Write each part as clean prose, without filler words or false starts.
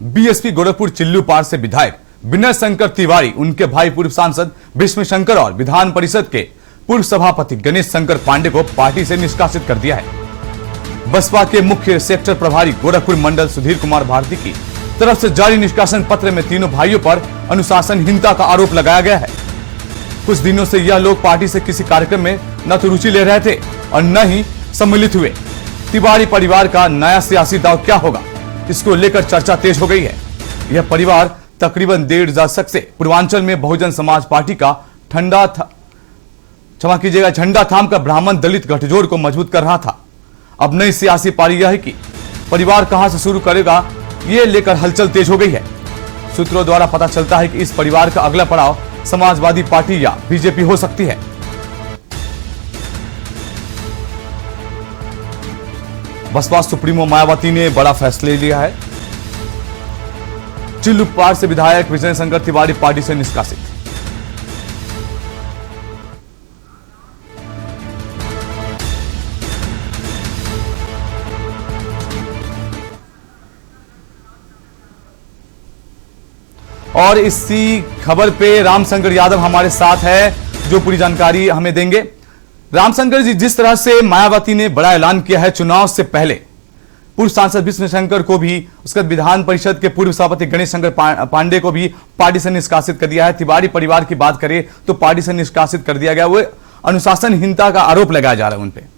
BSP Gorakhpur चिल्लू पार से विधायक विनय शंकर तिवारी, उनके भाई पूर्व सांसद भीष्म शंकर और विधान परिषद के पूर्व सभापति गणेश शंकर पांडे को पार्टी से निष्कासित कर दिया है। बसपा के मुख्य सेक्टर प्रभारी गोरखपुर मंडल सुधीर कुमार भारती की तरफ से जारी निष्कासन पत्र में तीनों भाइयों पर अनुशासनहीनता का आरोप लगाया गया है। कुछ दिनों से यह लोग पार्टी से किसी कार्यक्रम में न तो रुचि ले रहे थे और न ही सम्मिलित हुए। तिवारी परिवार का नया सियासी दांव क्या होगा, इसको लेकर चर्चा तेज हो गई है। यह परिवार तकरीबन 1.5 दशक से पूर्वांचल में बहुजन समाज पार्टी का झंडा थामकर ब्राह्मण दलित गठजोड़ को मजबूत कर रहा था। अब नई सियासी पारी यह है कि परिवार कहां से शुरू करेगा, ये लेकर हलचल तेज हो गई है। सूत्रों द्वारा पता चलता है कि इस परिवार का अगला पड़ाव समाजवादी पार्टी या बीजेपी हो सकती है। बसपा सुप्रीमो मायावती ने बड़ा फैसला लिया है। चिल्लू पार से विधायक विनय शंकर तिवारी पार्टी से निष्कासित। और इसी खबर पे रामशंकर यादव हमारे साथ है, जो पूरी जानकारी हमें देंगे। रामशंकर जी, जिस तरह से मायावती ने बड़ा ऐलान किया है, चुनाव से पहले पूर्व सांसद भीष्म शंकर को भी, उसके विधान परिषद के पूर्व सभापति गणेश शंकर पांडे को भी पार्टी से निष्कासित कर दिया है। तिवारी परिवार की बात करें तो पार्टी से निष्कासित कर दिया गया। वो अनुशासनहीनता का आरोप लगाया जा रहा है उन पे।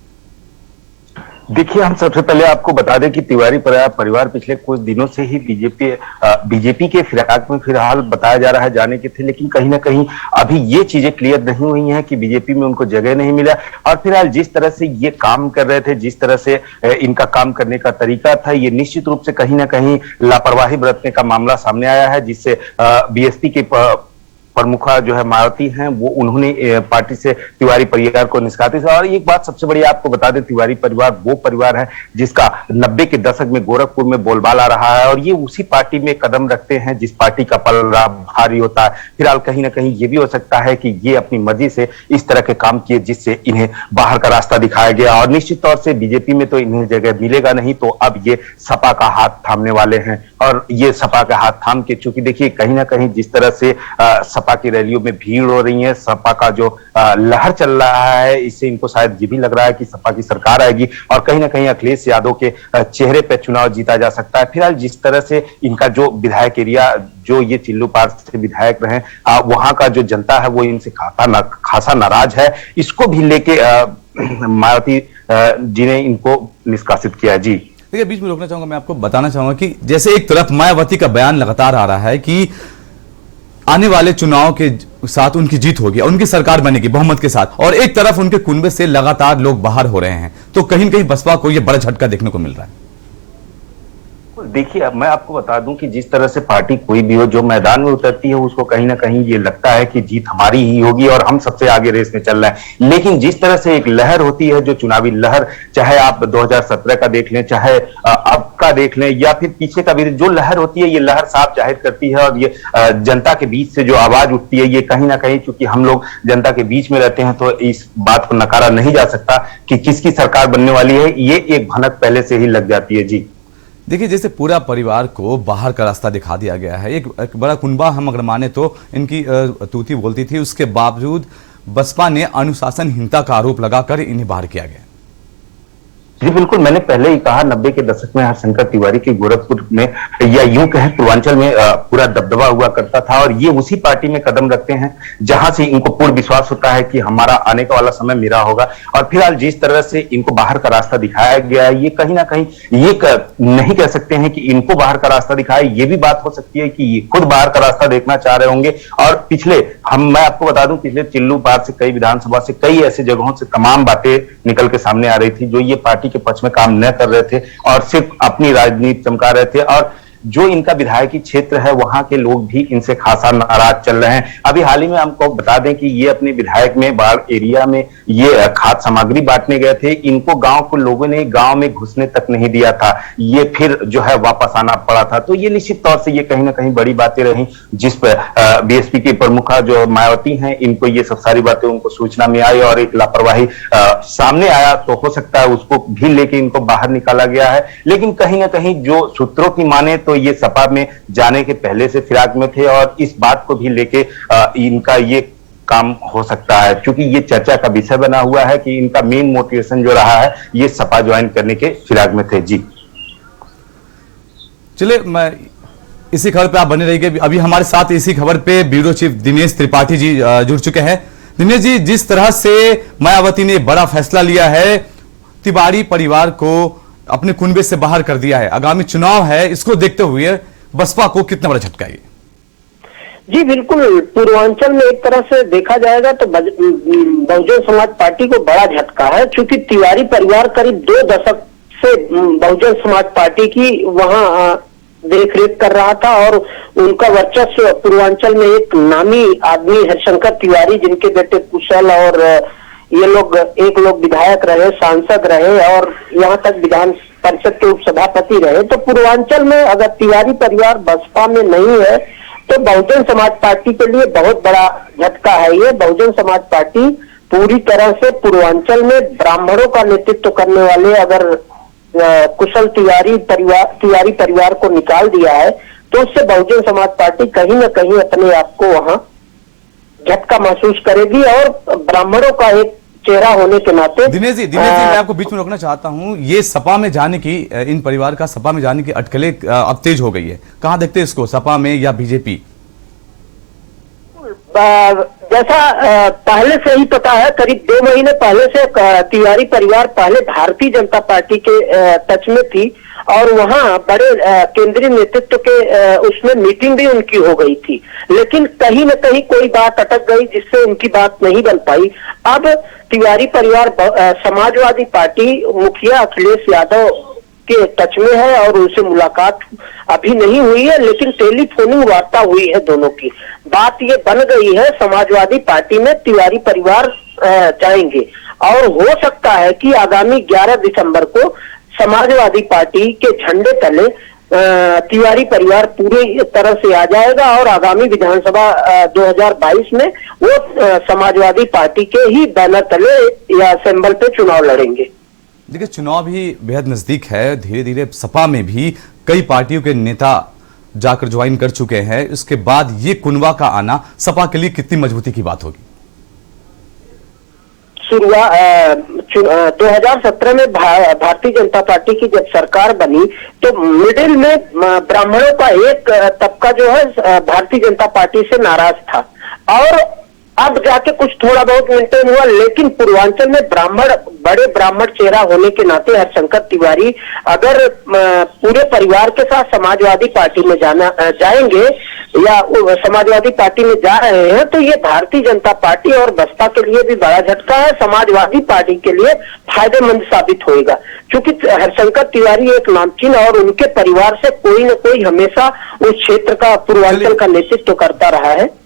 देखिए, हम सबसे पहले आपको बता दें कि तिवारी परिवार पिछले कुछ दिनों से ही बीजेपी के फिराक में फिलहाल बताया जा रहा है जाने के थे, लेकिन कहीं ना कहीं अभी ये चीजें क्लियर नहीं हुई हैं कि बीजेपी में उनको जगह नहीं मिला। और फिलहाल जिस तरह से ये काम कर रहे थे, जिस तरह से इनका काम करने का तरीका था, ये निश्चित रूप से कहीं ना कहीं लापरवाही बरतने का मामला सामने आया है, जिससे बीएसपी के प्रमुखा जो है मायावती हैं, वो उन्होंने पार्टी से तिवारी परिवार को निष्कासित। और एक बात सबसे बड़ी आपको बता दें, तिवारी परिवार वो परिवार है जिसका 90 के दशक में गोरखपुर में बोलबाला रहा है, और ये उसी पार्टी में कदम रखते हैं जिस पार्टी का पलड़ा भारी होता है। फिलहाल कहीं ना कहीं ये भी हो सकता है कि ये अपनी मर्जी से इस तरह के काम किए जिससे इन्हें बाहर का रास्ता दिखाया गया, और निश्चित तौर से बीजेपी में तो इन्हें जगह मिलेगा नहीं, तो अब ये सपा का हाथ थामने वाले हैं। और ये सपा का हाथ थाम के, चूंकि देखिए कहीं ना कहीं जिस तरह से सपा की रैलियों में भीड़ हो रही है, सपा का जो लहर चल रहा है, इससे इनको शायद ये भी लग रहा है कि सपा की सरकार आएगी और कहीं ना कहीं अखिलेश यादव के चेहरे पे चुनाव जीता जा सकता है। फिलहाल जिस तरह से इनका जो विधायक एरिया, जो ये चिल्लू पार से विधायक रहे, वहां का जो जनता है वो इनसे खासा नाराज है। इसको भी लेके मायावती जी ने इनको निष्कासित किया। जी देखिए, बीच में रोकना चाहूंगा, मैं आपको बताना चाहूंगा कि जैसे एक तरफ मायावती का बयान लगातार आ रहा है कि आने वाले चुनाव के साथ उनकी जीत होगी और उनकी सरकार बनेगी बहुमत के साथ, और एक तरफ उनके कुनबे से लगातार लोग बाहर हो रहे हैं, तो कहीं न कहीं बसपा को यह बड़ा झटका देखने को मिल रहा है। देखिए, मैं आपको बता दूं कि जिस तरह से पार्टी कोई भी हो जो मैदान में उतरती है, उसको कहीं ना कहीं ये लगता है कि जीत हमारी ही होगी और हम सबसे आगे रेस में चल रहे हैं। लेकिन जिस तरह से एक लहर होती है, जो चुनावी लहर, चाहे आप 2017 का देख लें, चाहे अब का देख लें, या फिर पीछे का भी, जो लहर होती है, ये लहर साफ जाहिर करती है। और ये जनता के बीच से जो आवाज उठती है, ये कहीं ना कहीं, चूंकि हम लोग जनता के बीच में रहते हैं, तो इस बात को नकारा नहीं जा सकता कि किसकी सरकार बनने वाली है, ये एक भनक पहले से ही लग जाती है। जी देखिए, जैसे पूरा परिवार को बाहर का रास्ता दिखा दिया गया है, एक बड़ा कुनबा हम अगर माने तो इनकी तूती बोलती थी, उसके बावजूद बसपा ने अनुशासनहीनता का आरोप लगाकर इन्हें बाहर किया गया। जी बिल्कुल, मैंने पहले ही कहा 90 के दशक में हरशंकर तिवारी के गोरखपुर में, या यूं कहें पूर्वांचल में पूरा दबदबा हुआ करता था, और ये उसी पार्टी में कदम रखते हैं जहां से इनको पूर्ण विश्वास होता है कि हमारा आने का वाला समय मेरा होगा। और फिलहाल जिस तरह से इनको बाहर का रास्ता दिखाया गया है, ये कहीं ना कहीं ये नहीं कह सकते हैं कि इनको बाहर का रास्ता दिखाया, ये भी बात हो सकती है कि ये खुद बाहर का रास्ता देखना चाह रहे होंगे। और मैं आपको बता दूं, पिछले चिल्लू पार से कई विधानसभा से कई ऐसे जगहों से तमाम बातें निकल के सामने आ रही थी, जो ये पार्टी के पक्ष में काम न कर रहे थे और सिर्फ अपनी राजनीति चमका रहे थे। और जो इनका विधायकी क्षेत्र है, वहां के लोग भी इनसे खासा नाराज चल रहे हैं। अभी हाल ही में हमको बता दें कि ये अपने विधायक में बाढ़ एरिया में ये खाद्य सामग्री बांटने गए थे, इनको गांव के लोगों ने गांव में घुसने तक नहीं दिया था, ये फिर जो है वापस आना पड़ा था। तो ये निश्चित तौर से ये कहीं ना कहीं बड़ी बातें रही, जिस पर बीएसपी की प्रमुखा जो मायावती हैं, इनको ये सब सारी बातें उनको सूचना में आई और एक लापरवाही सामने आया, तो हो सकता है उसको भी लेके इनको बाहर निकाला गया है। लेकिन कहीं ना कहीं जो सूत्रों की माने तो तो ये सपा में जाने के पहले से फिराक में थे और इस बात को भी लेके इनका ये काम हो सकता है, क्योंकि ये चर्चा का विषय बना हुआ है कि इनका मेन मोटिवेशन जो रहा है ये सपा ज्वाइन करने के फिराक में थे। जी चलिए, मैं इसी खबर पे आप बने रहिए। अभी हमारे साथ इसी खबर पे ब्यूरो चीफ दिनेश त्रिपाठी जी जुड़ चुके हैं। दिनेश जी, जिस तरह से मायावती ने बड़ा फैसला लिया है, तिवारी परिवार को अपने कुनबे से बाहर कर दिया है, आगामी चुनाव है, इसको देखते हुए बसपा को कितना बड़ा झटका है? जी बिल्कुल, पूर्वांचल में एक तरह से देखा जाएगा तो बहुजन समाज पार्टी को बड़ा झटका है, क्योंकि तिवारी परिवार करीब 2 दशक से बहुजन समाज पार्टी की वहां देख रेख कर रहा था और उनका वर्चस्व पूर्वांचल में एक नामी आदमी हरिशंकर तिवारी, जिनके बेटे कुशल और ये लोग एक लोग विधायक रहे, सांसद रहे और यहाँ तक विधान परिषद के उपसभापति रहे। तो पूर्वांचल में अगर तिवारी परिवार बसपा में नहीं है तो बहुजन समाज पार्टी के लिए बहुत बड़ा झटका है। ये बहुजन समाज पार्टी पूरी तरह से पूर्वांचल में ब्राह्मणों का नेतृत्व करने वाले अगर कुशल तिवारी परिवार को निकाल दिया है तो उससे बहुजन समाज पार्टी कहीं ना कहीं अपने आप को वहां झटका महसूस करेगी और ब्राह्मणों का एक चेहरा होने के नाते। दिनेश जी, मैं आपको बीच में रोकना चाहता हूं। ये सपा में जाने की, इन परिवार का सपा में जाने की अटकलें अब तेज हो गई है, कहां देखते हैं इसको, सपा में या बीजेपी? जैसा पहले से ही पता है, करीब 2 महीने पहले से तिवारी परिवार पहले भारतीय जनता पार्टी के टच में थी और वहां बड़े केंद्रीय नेतृत्व के उसमें मीटिंग भी उनकी हो गई थी, लेकिन कहीं न कहीं कोई बात अटक गई जिससे उनकी बात नहीं बन पाई। अब तिवारी परिवार समाजवादी पार्टी मुखिया अखिलेश यादव के टच में है और उनसे मुलाकात अभी नहीं हुई है, लेकिन टेलीफोनिक वार्ता हुई है दोनों की। बात ये बन गई है समाजवादी पार्टी में तिवारी परिवार जाएंगे और हो सकता है कि आगामी 11 दिसंबर को समाजवादी पार्टी के झंडे तले तिवारी परिवार पूरी तरह से आ जाएगा और आगामी विधानसभा 2022 में वो समाजवादी पार्टी के ही बैनर तले या सिंबल पे चुनाव लड़ेंगे। देखिए, चुनाव भी बेहद नजदीक है। धीरे धीरे सपा में भी कई पार्टियों के नेता जाकर ज्वाइन कर चुके हैं। इसके बाद ये कुनबा का आना सपा के लिए कितनी मजबूती की बात होगी? 2017 में भारतीय जनता पार्टी की जब सरकार बनी तो मिडिल में ब्राह्मणों का एक तबका जो है भारतीय जनता पार्टी से नाराज था और अब जाके कुछ थोड़ा बहुत मेंटेन हुआ, लेकिन पूर्वांचल में बड़े ब्राह्मण चेहरा होने के नाते हरिशंकर तिवारी अगर पूरे परिवार के साथ समाजवादी पार्टी में जाएंगे या समाजवादी पार्टी में जा रहे हैं तो ये भारतीय जनता पार्टी और बसपा के लिए भी बड़ा झटका है, समाजवादी पार्टी के लिए फायदेमंद साबित होएगा, क्योंकि हरिशंकर तिवारी एक नामचीन और उनके परिवार से कोई न कोई हमेशा उस क्षेत्र का पूर्वांचल का नेतृत्व करता रहा है।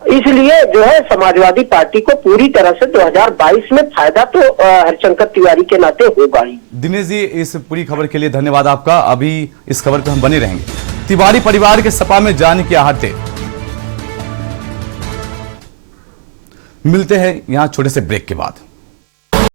इसलिए जो है समाजवादी पार्टी को पूरी तरह से 2022 में फायदा तो हरिशंकर तिवारी के नाते होगा ही। दिनेश जी, इस पूरी खबर के लिए धन्यवाद आपका। अभी इस खबर पे हम बने रहेंगे। तिवारी परिवार के सपा में जाने की आहट। मिलते हैं यहां छोटे से ब्रेक के बाद।